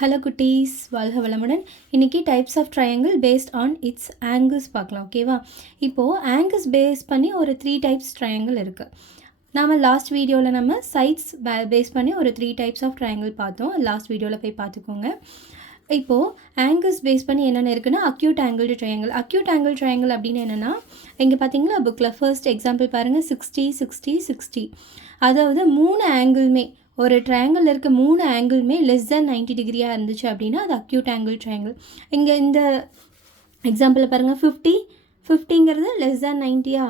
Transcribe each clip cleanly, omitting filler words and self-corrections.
Hello குட்டீஸ், வாழ்க வளமுடன். இன்றைக்கி types of triangle based on its angles பார்க்கலாம். ஓகேவா? இப்போது ஆங்கிள்ஸ் பேஸ் பண்ணி ஒரு 3 டைப்ஸ் ட்ரையாங்கிள் இருக்குது. நாம் லாஸ்ட் வீடியோவில் நம்ம சைட்ஸ் பேஸ் பண்ணி ஒரு 3 டைப்ஸ் ஆஃப் ட்ரையாங்கிள் பார்த்தோம். லாஸ்ட் வீடியோவில் போய் பார்த்துக்கோங்க. இப்போது ஆங்கிள்ஸ் பேஸ் பண்ணி என்னென்ன இருக்குன்னா, acute angled triangle. Acute angle triangle அப்படின்னு என்னென்னா, இங்கே பார்த்தீங்களா புக்கில் ஃபர்ஸ்ட் எக்ஸாம்பிள் பாருங்கள், 60 60 60. அதாவது 3 ஆங்கிளுமே, ஒரு ட்ரையாங்கிள் இருக்க 3 ஆங்கிளுமே லெஸ் தேன் 90 டிகிரியாக இருந்துச்சு அப்படின்னா அது அக்யூட் ஆங்கிள் ட்ரையாங்கிள். இங்கே இந்த எக்ஸாம்பிளில் பாருங்கள், 50ங்கிறது லெஸ் தேன் 90யா,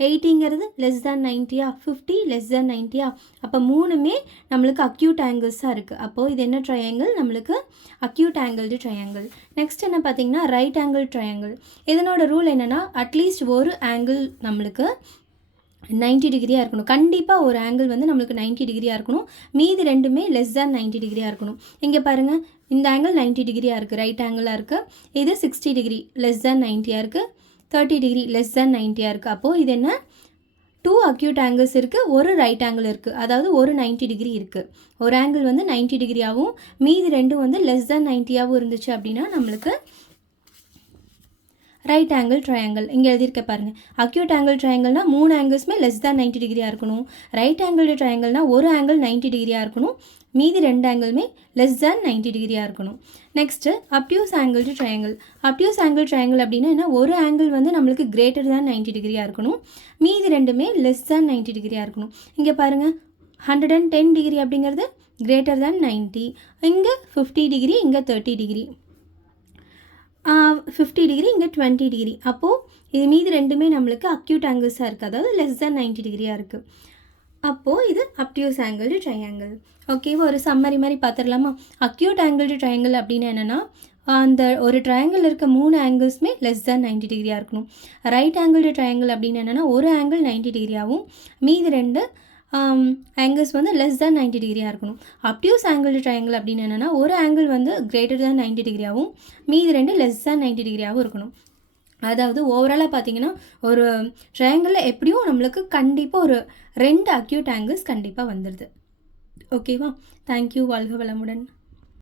80ங்கிறது லெஸ் தேன் 90யா, 50 லெஸ் தேன் 90யா. அப்போ மூணுமே நம்மளுக்கு அக்யூட் ஆங்கிள்ஸாக இருக்குது. அப்போது இது என்ன ட்ரையாங்கிள்? நம்மளுக்கு அக்யூட் ஆங்கிள்டு ட்ரையாங்கிள். நெக்ஸ்ட் என்ன பார்த்தீங்கன்னா, ரைட் ஆங்கிள் ட்ரையாங்கிள். இதனோட ரூல் என்னென்னா, அட்லீஸ்ட் ஒரு ஆங்கிள் நம்மளுக்கு 90 டிகிரியாக இருக்கணும். கண்டிப்பாக ஒரு ஆங்கிள் வந்து நம்மளுக்கு 90 டிகிரியாக இருக்கணும். மீதி ரெண்டுமே லெஸ் தேன் 90 டிகிரியாக இருக்கணும். இங்கே பாருங்கள், இந்த ஆங்கிள் 90 டிகிரியாக இருக்குது, ரைட் ஆங்கிளாக இருக்குது. இது 60 டிகிரி லெஸ் தேன் 90யாக இருக்குது, 30 டிகிரி லெஸ் தேன் 90யாக இருக்குது. அப்போது இது என்ன, 2 அக்யூட் ஆங்கிள்ஸ் இருக்குது, ஒரு ரைட் ஆங்கிள் இருக்குது. அதாவது ஒரு 90 டிகிரி இருக்குது. ஒரு ஆங்கிள் வந்து 90 டிகிரியாகவும் மீதி ரெண்டும் வந்து லெஸ் தேன் 90யாகவும் இருந்துச்சு அப்படின்னா நம்மளுக்கு ரைட் ஆங்கிள் ட்ரையாங்கிள். இங்கே எழுதியிருக்க பாருங்கள், அக்யூட் ஆங்கிள் ட்ரையாங்கிள்னால் 3 ஆங்கிள்ஸுமே லெஸ் தேன் 90 டிகிரியாக இருக்கணும். ரைட் ஆங்கிள் ட்ரையாங்கிள்னால் ஒரு ஆங்கிள் 90 டிகிரியாக இருக்கணும், மீதி 2 ஆங்கிளுமே லெஸ் தேன் 90 டிகிரியாக இருக்கணும். Next obtuse angle triangle. Obtuse angle triangle அப்படின்னா என்ன, ஒரு ஆங்கிள் வந்து நம்மளுக்கு கிரேட்டர் தேன் 90 டிகிரியாக இருக்கணும், மீதி ரெண்டுமே லெஸ் தேன் 90 டிகிரியாக இருக்கணும். இங்கே பாருங்கள், 110 டிகிரி அப்படிங்கிறது கிரேட்டர் தேன் 90, இங்கே 50 டிகிரி, இங்கே 30 டிகிரி, 50 டிகிரி, இங்கே 20 டிகிரி. அப்போது இது மீதி ரெண்டுமே நம்மளுக்கு அக்யூட் ஆங்கிள்ஸாக இருக்குது, அதாவது லெஸ் தேன் 90 டிகிரியாக இருக்குது. அப்போது இது அப்டியூஸ் ஆங்கிள்டு ட்ரையாங்கிள். ஓகேவா? ஒரு சம்மரி மாதிரி பார்த்துடலாமா? அக்யூட் ஆங்கிள்டு ட்ரையாங்கிள் அப்படின்னு என்னென்னா, அந்த ஒரு ட்ரையாங்கிள் இருக்க 3 ஆங்கிள்ஸுமே லெஸ் தேன் 90 டிகிரியாக இருக்கணும். ரைட் ஆங்கிள்டு ட்ரையாங்கிள் அப்படின்னு என்னென்னா, ஒரு ஆங்கிள் 90 டிகிரியாகவும் மீதி 2 ஆங்கிள்ஸ் வந்து லெஸ் தேன் 90 டிகிரியாக இருக்கணும். அப்டியூஸ் ஆங்கிள் ட்ரையாங்கிள் அப்படின்னு என்னென்னா, ஒரு ஆங்கிள் வந்து கிரேட்டர் தேன் 90 டிகிரியாகவும் மீதி 2 லெஸ் தேன் 90 டிகிரியாகவும் இருக்கணும். அதாவது ஓவராலாக பார்த்தீங்கன்னா, ஒரு ட்ரையாங்கிளில் எப்படியும் நம்மளுக்கு கண்டிப்பாக ஒரு 2 அக்யூட் ஆங்கிள்ஸ் கண்டிப்பாக வந்துடுது. ஓகேவா? தேங்க்யூ. வாழ்க வளமுடன்.